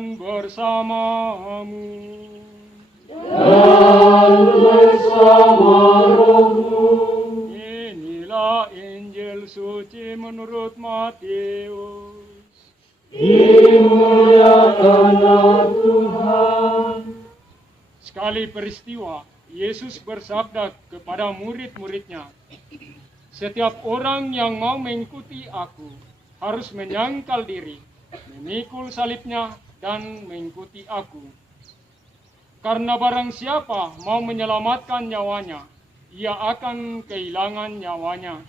Tuhan bersamamu. Dan bersama rohmu. Inilah Injil suci menurut Matius. Dimuliakanlah Tuhan. Sekali peristiwa, Yesus bersabda kepada murid-muridnya, "Setiap orang yang mau mengikuti aku harus menyangkal diri, memikul salibnya, dan mengikuti aku. Karena barang siapa mau menyelamatkan nyawanya, ia akan kehilangan nyawanya.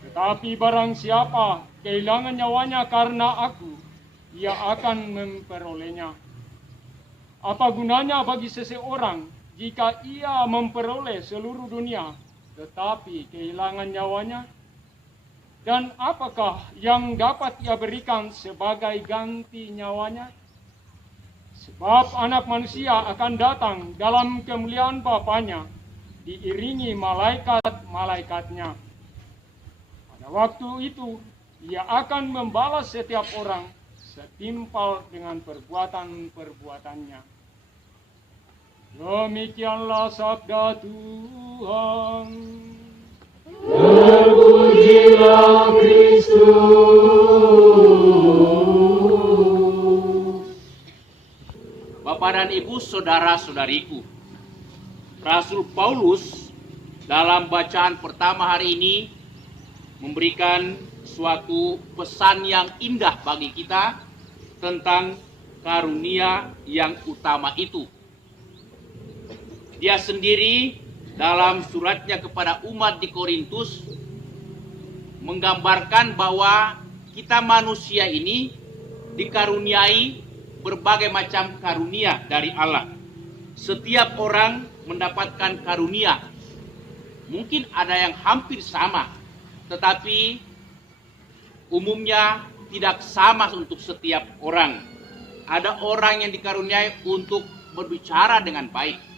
Tetapi barang siapa kehilangan nyawanya karena aku, ia akan memperolehnya. Apa gunanya bagi seseorang jika ia memperoleh seluruh dunia, tetapi kehilangan nyawanya? Dan apakah yang dapat ia berikan sebagai ganti nyawanya? Sebab anak manusia akan datang dalam kemuliaan Bapanya, diiringi malaikat-malaikatnya. Pada waktu itu, ia akan membalas setiap orang setimpal dengan perbuatan-perbuatannya." Demikianlah sabda Tuhan. Terpujilah Kristus. Bapak dan Ibu, saudara-saudariku, Rasul Paulus dalam bacaan pertama hari ini memberikan suatu pesan yang indah bagi kita tentang karunia yang utama itu. Dia sendiri dalam suratnya kepada umat di Korintus menggambarkan bahwa kita manusia ini dikaruniai berbagai macam karunia dari Allah. Setiap orang mendapatkan karunia. Mungkin ada yang hampir sama, tetapi umumnya tidak sama untuk setiap orang. Ada orang yang dikaruniai untuk berbicara dengan baik.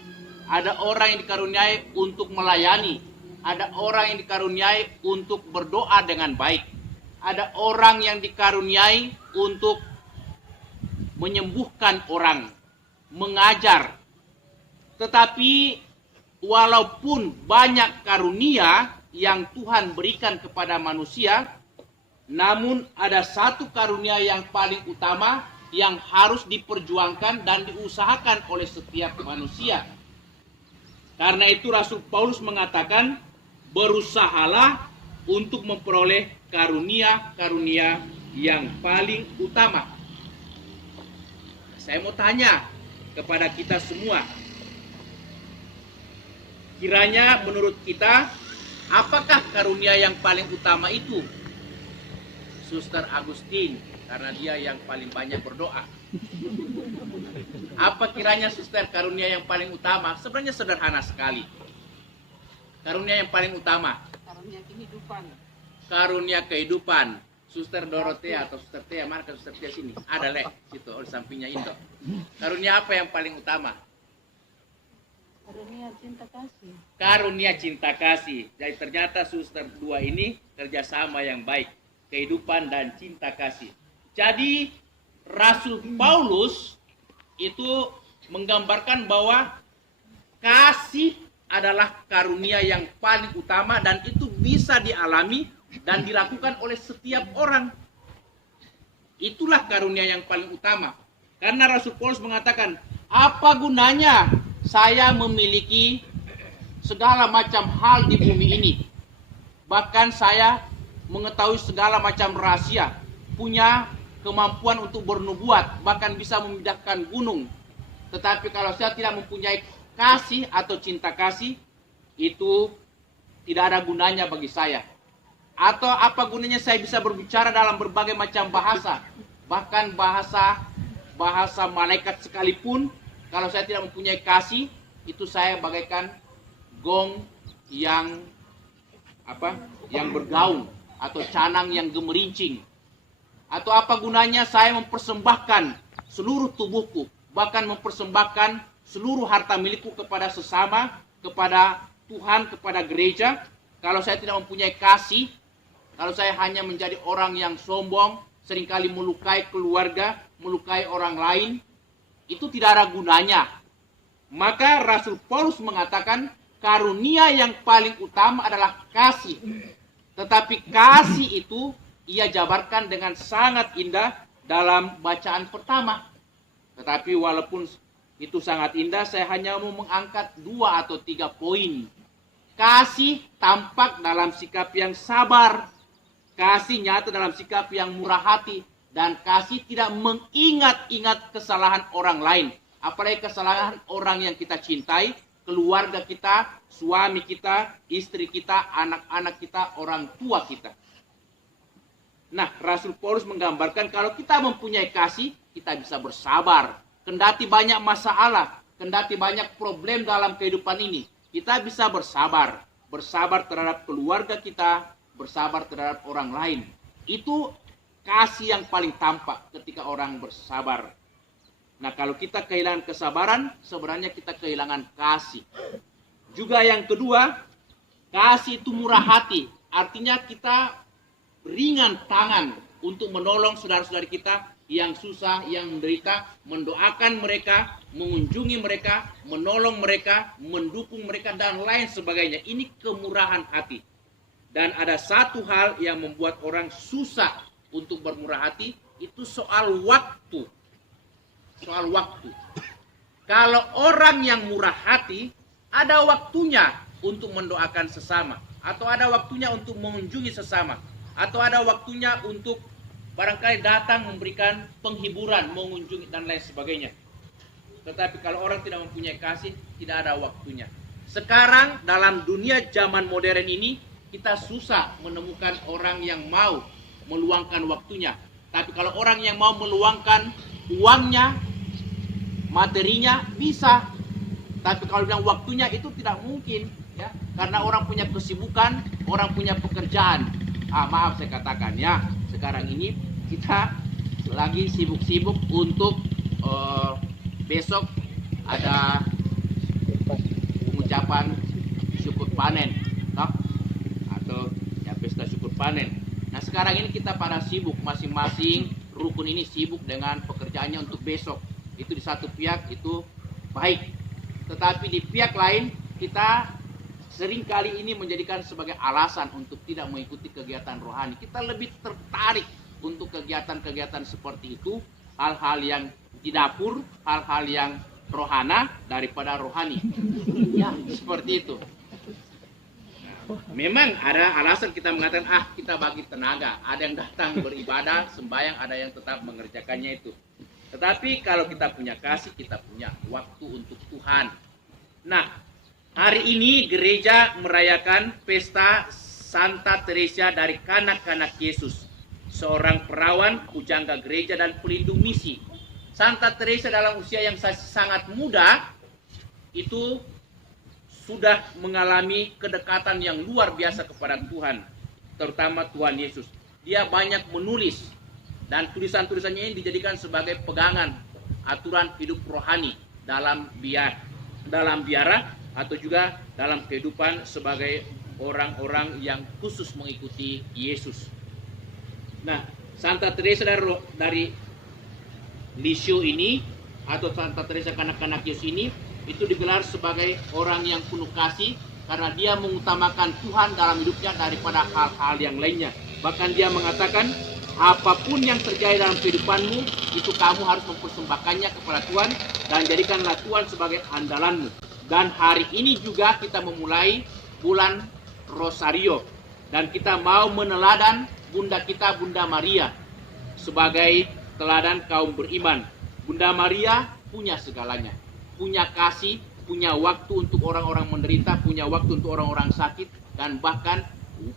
Ada orang yang dikaruniai untuk melayani. Ada orang yang dikaruniai untuk berdoa dengan baik. Ada orang yang dikaruniai untuk menyembuhkan orang, mengajar. Tetapi walaupun banyak karunia yang Tuhan berikan kepada manusia, namun ada satu karunia yang paling utama yang harus diperjuangkan dan diusahakan oleh setiap manusia. Karena itu Rasul Paulus mengatakan, berusahalah untuk memperoleh karunia-karunia yang paling utama. Saya mau tanya kepada kita semua, kiranya menurut kita, apakah karunia yang paling utama itu? Suster Agustin, karena dia yang paling banyak berdoa. Apa kiranya suster karunia yang paling utama? Sebenarnya sederhana sekali. Karunia yang paling utama. Karunia kehidupan. Karunia kehidupan. Suster Dorothea atau Suster Tia, mana Suster Tia sini? Ada leh, situ, di sampingnya Indo. Karunia apa yang paling utama? Karunia cinta kasih. Karunia cinta kasih. Jadi ternyata Suster dua ini kerjasama yang baik. Kehidupan dan cinta kasih. Jadi Rasul Paulus itu menggambarkan bahwa kasih adalah karunia yang paling utama dan itu bisa dialami dan dilakukan oleh setiap orang. Itulah karunia yang paling utama. Karena Rasul Paulus mengatakan, apa gunanya saya memiliki segala macam hal di bumi ini? Bahkan saya mengetahui segala macam rahasia, punya kemampuan untuk bernubuat, bahkan bisa memindahkan gunung. Tetapi kalau saya tidak mempunyai kasih atau cinta kasih, itu tidak ada gunanya bagi saya. Atau apa gunanya saya bisa berbicara dalam berbagai macam bahasa, bahkan bahasa malaikat sekalipun, kalau saya tidak mempunyai kasih, itu saya bagaikan gong yang bergaung atau canang yang gemerincing. Atau apa gunanya saya mempersembahkan seluruh tubuhku, bahkan mempersembahkan seluruh harta milikku kepada sesama, kepada Tuhan, kepada gereja, kalau saya tidak mempunyai kasih, kalau saya hanya menjadi orang yang sombong, seringkali melukai keluarga, melukai orang lain, itu tidak ada gunanya. Maka Rasul Paulus mengatakan karunia yang paling utama adalah kasih. Tetapi kasih itu ia jabarkan dengan sangat indah dalam bacaan pertama. Tetapi walaupun itu sangat indah, saya hanya mau mengangkat 2 atau 3 poin. Kasih tampak dalam sikap yang sabar. Kasih nyata dalam sikap yang murah hati. Dan kasih tidak mengingat-ingat kesalahan orang lain. Apalagi kesalahan orang yang kita cintai, keluarga kita, suami kita, istri kita, anak-anak kita, orang tua kita. Nah, Rasul Paulus menggambarkan kalau kita mempunyai kasih, kita bisa bersabar. Kendati banyak masalah, kendati banyak problem dalam kehidupan ini, kita bisa bersabar. Bersabar terhadap keluarga kita, bersabar terhadap orang lain. Itu kasih yang paling tampak ketika orang bersabar. Nah, kalau kita kehilangan kesabaran, sebenarnya kita kehilangan kasih. Juga yang kedua, kasih itu murah hati. Artinya kita ringan tangan untuk menolong saudara-saudari kita yang susah, yang menderita, mendoakan mereka, mengunjungi mereka, menolong mereka, mendukung mereka, dan lain sebagainya. Ini kemurahan hati. Dan ada satu hal yang membuat orang susah untuk bermurah hati, itu soal waktu. Soal waktu. Kalau orang yang murah hati, ada waktunya untuk mendoakan sesama, atau ada waktunya untuk mengunjungi sesama, atau ada waktunya untuk barangkali datang memberikan penghiburan, mengunjungi dan lain sebagainya. Tetapi kalau orang tidak mempunyai kasih, tidak ada waktunya. Sekarang dalam dunia zaman modern ini, kita susah menemukan orang yang mau meluangkan waktunya. Tapi kalau orang yang mau meluangkan uangnya, materinya, bisa. Tapi kalau bilang waktunya, itu tidak mungkin, ya, karena orang punya kesibukan, orang punya pekerjaan. Maaf saya katakan, ya, sekarang ini kita lagi sibuk-sibuk untuk besok ada pengucapan syukur panen, atau ya, pesta syukur panen. Nah, sekarang ini kita pada sibuk, masing-masing rukun ini sibuk dengan pekerjaannya untuk besok. Itu di satu pihak itu baik. Tetapi di pihak lain, kita sering kali ini menjadikan sebagai alasan untuk tidak mengikuti kegiatan rohani. Kita lebih tertarik untuk kegiatan-kegiatan seperti itu, hal-hal yang di dapur, hal-hal yang rohana daripada rohani. Ya, seperti itu. Memang ada alasan kita mengatakan, kita bagi tenaga. Ada yang datang beribadah, sembahyang, ada yang tetap mengerjakannya itu. Tetapi kalau kita punya kasih, kita punya waktu untuk Tuhan. Nah, hari ini gereja merayakan pesta Santa Teresa dari kanak-kanak Yesus. Seorang perawan, pujangga gereja, dan pelindung misi. Santa Teresa dalam usia yang sangat muda, itu sudah mengalami kedekatan yang luar biasa kepada Tuhan, terutama Tuhan Yesus. Dia banyak menulis, dan tulisan-tulisannya ini dijadikan sebagai pegangan aturan hidup rohani dalam biara atau juga dalam kehidupan sebagai orang-orang yang khusus mengikuti Yesus. Nah, Santa Teresa dari Lisieux ini, atau Santa Teresa kanak-kanak Yesus ini, itu digelar sebagai orang yang penuh kasih karena dia mengutamakan Tuhan dalam hidupnya daripada hal-hal yang lainnya. Bahkan dia mengatakan, apapun yang terjadi dalam kehidupanmu, itu kamu harus mempersembahkannya kepada Tuhan dan jadikanlah Tuhan sebagai andalanmu. Dan hari ini juga kita memulai bulan Rosario, dan kita mau meneladan Bunda kita, Bunda Maria, sebagai teladan kaum beriman. Bunda Maria punya segalanya, punya kasih, punya waktu untuk orang-orang menderita, punya waktu untuk orang-orang sakit, dan bahkan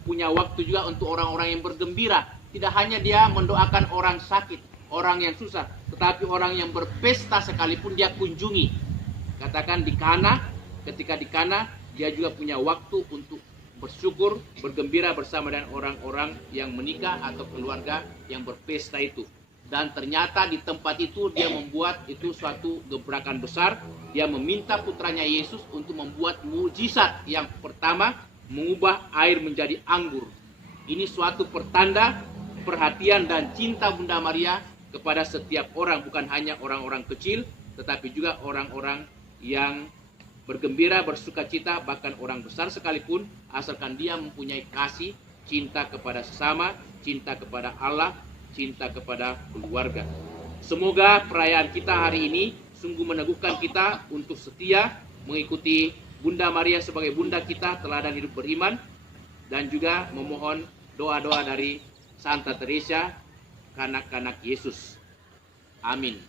punya waktu juga untuk orang-orang yang bergembira. Tidak hanya dia mendoakan orang sakit, orang yang susah, tetapi orang yang berpesta sekalipun dia kunjungi. Katakan di Kana, ketika di Kana, dia juga punya waktu untuk bersyukur, bergembira bersama dengan orang-orang yang menikah atau keluarga yang berpesta itu. Dan ternyata di tempat itu dia membuat itu suatu gebrakan besar. Dia meminta putranya Yesus untuk membuat mujizat. Yang pertama, mengubah air menjadi anggur. Ini suatu pertanda perhatian dan cinta Bunda Maria kepada setiap orang, bukan hanya orang-orang kecil, tetapi juga orang-orang yang bergembira, bersukacita, bahkan orang besar sekalipun, asalkan dia mempunyai kasih, cinta kepada sesama, cinta kepada Allah, cinta kepada keluarga. Semoga perayaan kita hari ini sungguh meneguhkan kita untuk setia mengikuti Bunda Maria sebagai bunda kita, teladan hidup beriman, dan juga memohon doa-doa dari Santa Teresa, kanak-kanak Yesus. Amin.